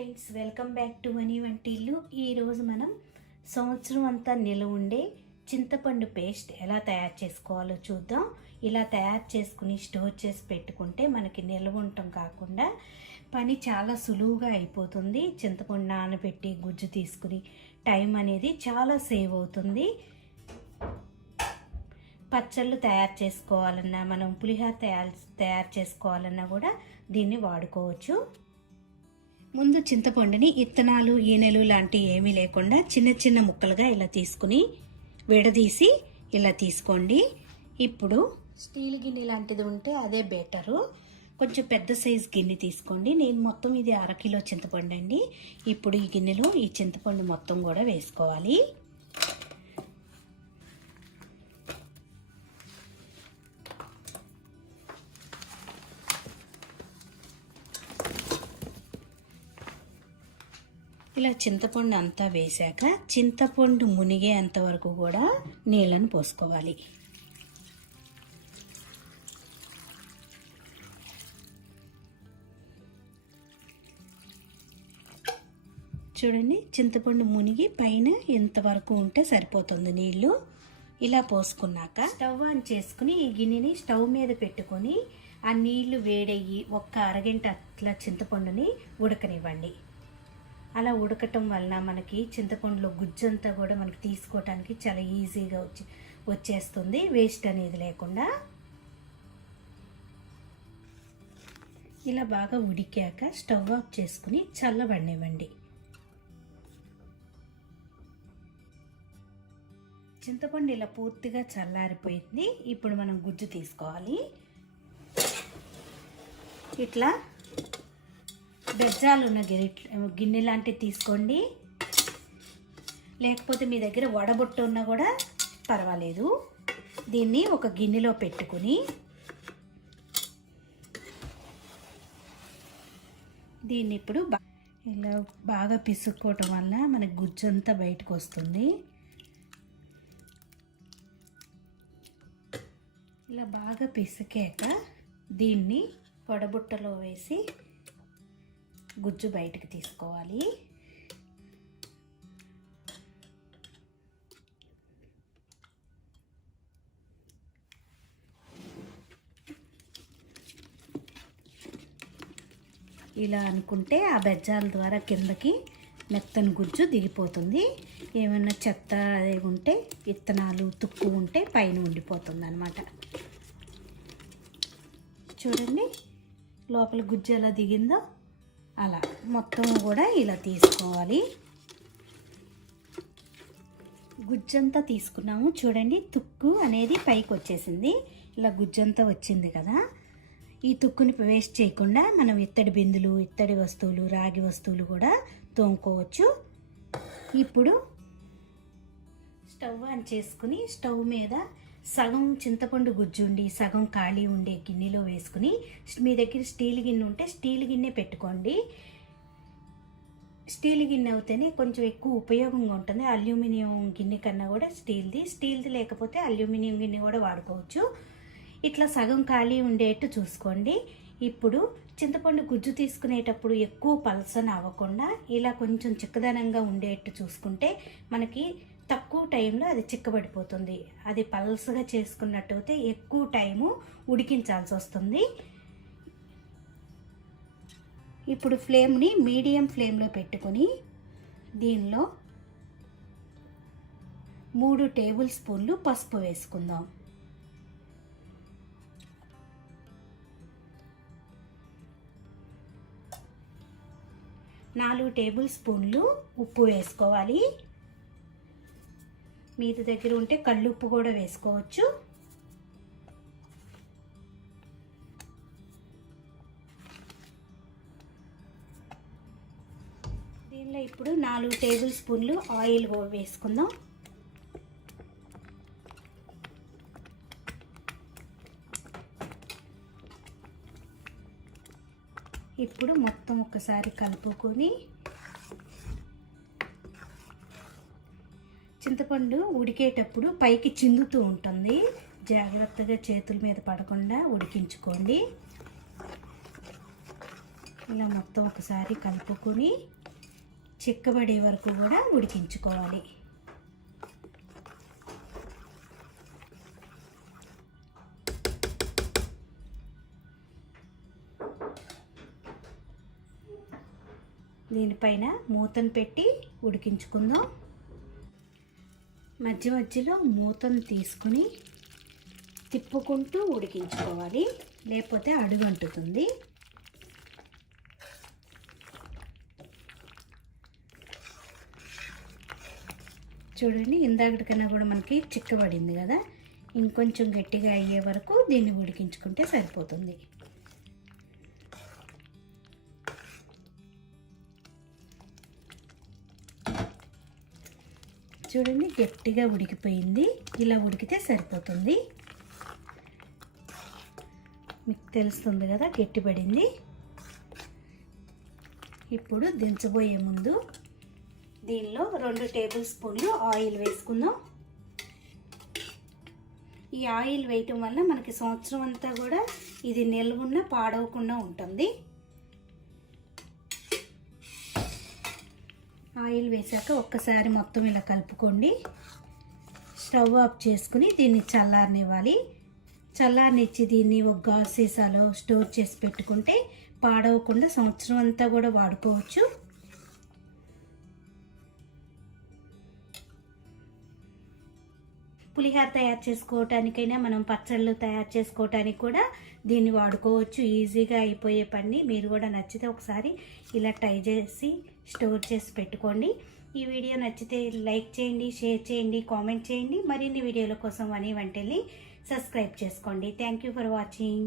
Friends, welcome back to మనీ వంటిల్లు. ఈరోజు మనం సంవత్సరం అంతా నిల్వ ఉండే చింతపండు పేస్ట్ ఎలా తయారు చేసుకోవాలో చూద్దాం. ఇలా తయారు చేసుకుని స్టోర్ చేసి పెట్టుకుంటే మనకి నిల్వ ఉండటం కాకుండా పని చాలా సులువుగా అయిపోతుంది. చింతపండు నానబెట్టి గుజ్జు తీసుకుని టైం అనేది చాలా సేవ్ అవుతుంది. పచ్చళ్ళు తయారు చేసుకోవాలన్నా, మనం పులిహోర తయారు చేసుకోవాలన్నా కూడా దీన్ని వాడుకోవచ్చు. ముందు చింతపండుని ఇత్తనాలు, ఈనెలు లాంటివి ఏమీ లేకుండా చిన్న చిన్న ముక్కలుగా ఇలా తీసుకుని విడదీసి ఇలా తీసుకోండి. ఇప్పుడు స్టీల్ గిన్నె లాంటిది ఉంటే అదే బెటరు. కొంచెం పెద్ద సైజు గిన్నె తీసుకోండి. నేను మొత్తం ఇది 1/2 కిలో చింతపండు అండి. ఇప్పుడు ఈ గిన్నెలో ఈ చింతపండు మొత్తం కూడా వేసుకోవాలి. ఇలా చింతపండు అంతా వేశాక చింతపండు మునిగేంత వరకు కూడా నీళ్ళను పోసుకోవాలి. చూడండి, చింతపండు మునిగి పైన ఎంతవరకు ఉంటే సరిపోతుంది నీళ్ళు. ఇలా పోసుకున్నాక స్టవ్ ఆన్ చేసుకుని ఈ గిన్నెని స్టవ్ మీద పెట్టుకొని ఆ నీళ్లు వేడయ్యి ఒక్క అరగంట అట్లా చింతపండుని ఉడకనివ్వండి. అలా ఉడకటం వలన మనకి చింతపండులో గుజ్జంతా కూడా మనకి తీసుకోవటానికి చాలా ఈజీగా వచ్చేస్తుంది, వేస్ట్ అనేది లేకుండా. ఇలా బాగా ఉడికాక స్టవ్ ఆఫ్ చేసుకుని చల్లబడినివ్వండి. చింతపండు ఇలా పూర్తిగా చల్లారిపోయింది. ఇప్పుడు మనం గుజ్జు తీసుకోవాలి. ఇట్లా బెజ్జాలు ఉన్న గిన్నె లాంటివి తీసుకోండి. లేకపోతే మీ దగ్గర వడబొట్టు ఉన్నా కూడా పర్వాలేదు. దీన్ని ఒక గిన్నెలో పెట్టుకుని దీన్ని ఇప్పుడు ఇలా బాగా పిసుక్కోవటం వల్ల మనకు గుజ్జంతా బయటకు వస్తుంది. ఇలా బాగా పిసికాక దీన్ని వడబుట్టలో వేసి గుజ్జు బయటకు తీసుకోవాలి. ఇలా అనుకుంటే ఆ బెజ్జాల ద్వారా కిందకి మెత్తని గుజ్జు దిగిపోతుంది. ఏమన్నా చెత్త అది ఉంటే, విత్తనాలు తుక్కు ఉంటే పైన ఉండిపోతుంది అన్నమాట. చూడండి, లోపల గుజ్జు ఎలా దిగిందో అలా మొత్తం కూడా ఇలా తీసుకోవాలి. గుజ్జంతా తీసుకున్నాము. చూడండి, తుక్కు అనేది పైకి వచ్చేసింది. ఇలా గుజ్జంతా వచ్చింది కదా. ఈ తుక్కుని వేస్ట్ చేయకుండా మనం ఇత్తడి బిందులు, ఇత్తడి వస్తువులు, రాగి వస్తువులు కూడా తోముకోవచ్చు. ఇప్పుడు స్టవ్ ఆన్ చేసుకుని స్టవ్ మీద సగం చింతపండు గుజ్జు ఉండి సగం ఖాళీ ఉండే గిన్నెలో వేసుకుని, మీ దగ్గర స్టీల్ గిన్నె ఉంటే స్టీల్ గిన్నె పెట్టుకోండి. స్టీల్ గిన్నె అవుతేనే కొంచెం ఎక్కువ ఉపయోగంగా ఉంటుంది. అల్యూమినియం గిన్నె కన్నా కూడా స్టీల్ది లేకపోతే అల్యూమినియం గిన్నె కూడా వాడుకోవచ్చు. ఇట్లా సగం ఖాళీ ఉండేట్టు చూసుకోండి. ఇప్పుడు చింతపండు గుజ్జు తీసుకునేటప్పుడు ఎక్కువ పలసన అవ్వకుండా ఇలా కొంచెం చిక్కదనంగా ఉండేట్టు చూసుకుంటే మనకి తక్కువ టైంలో అది చిక్కబడిపోతుంది. అది పల్సగా చేసుకున్నట్టయితే ఎక్కువ టైము ఉడికించాల్సి వస్తుంది. ఇప్పుడు ఫ్లేమ్ని మీడియం ఫ్లేమ్లో పెట్టుకొని దీనిలో 3 టేబుల్ స్పూన్లు పసుపు వేసుకుందాం. నాలుగు టేబుల్ స్పూన్లు ఉప్పు వేసుకోవాలి. మీ దగ్గర ఉంటే కల్లుప్పు కూడా వేసుకోవచ్చు. దీనిలో ఇప్పుడు 4 టేబుల్ స్పూన్లు ఆయిల్ వేసుకుందాం. ఇప్పుడు మొత్తం ఒకసారి కలుపుకొని చింతపండు ఉడికేటప్పుడు పైకి చిందుతూ ఉంటుంది. జాగ్రత్తగా చేతుల మీద పడకుండా ఉడికించుకోండి. ఇలా మొత్తం ఒకసారి కలుపుకొని చిక్కబడే వరకు కూడా ఉడికించుకోవాలి. దీనిపైన మూతను పెట్టి ఉడికించుకుందాం. మధ్య మధ్యలో మూతను తీసుకుని తిప్పుకుంటూ ఉడికించుకోవాలి, లేకపోతే అడుగంటుతుంది. చూడండి, ఇందాకటికన్నా కూడా మనకి చిక్కబడింది కదా. ఇంకొంచెం గట్టిగా అయ్యే వరకు దీన్ని ఉడికించుకుంటే సరిపోతుంది. చూడండి, గట్టిగా ఉడికిపోయింది. ఇలా ఉడికితే సరిపోతుంది. మీకు తెలుస్తుంది కదా గట్టిపడింది. ఇప్పుడు దించబోయే ముందు దీనిలో 2 టేబుల్ స్పూన్లు ఆయిల్ వేసుకుందాం. ఈ ఆయిల్ వేయటం వల్ల మనకి సంవత్సరం అంతా కూడా ఇది నిల్వున్న పాడవకుండా ఉంటుంది. ఆయిల్ వేసాక ఒక్కసారి మొత్తం ఇలా కలుపుకోండి. స్టవ్ ఆఫ్ చేసుకుని దీన్ని చల్లారనివ్వాలి. చల్లారనిచ్చి దీన్ని ఒక గాజు సీసాలో స్టోర్ చేసి పెట్టుకుంటే పాడవకుండా సంవత్సరం అంతా కూడా వాడుకోవచ్చు. పులిహోర తయారు చేసుకోవటానికైనా మనం పచ్చళ్ళు తయారు చేసుకోవటానికి కూడా దీన్ని వాడుకోవచ్చు. ఈజీగా అయిపోయే పని. మీరు కూడా నచ్చితే ఒకసారి ఇలా ట్రై చేసి స్టోర్ చేసి పెట్టుకోండి. ఈ వీడియో నచ్చితే లైక్ చేయండి, షేర్ చేయండి, కామెంట్ చేయండి. మరిన్ని వీడియోల కోసం వని వంటల్ని సబ్స్క్రైబ్ చేసుకోండి. Thank you for watching.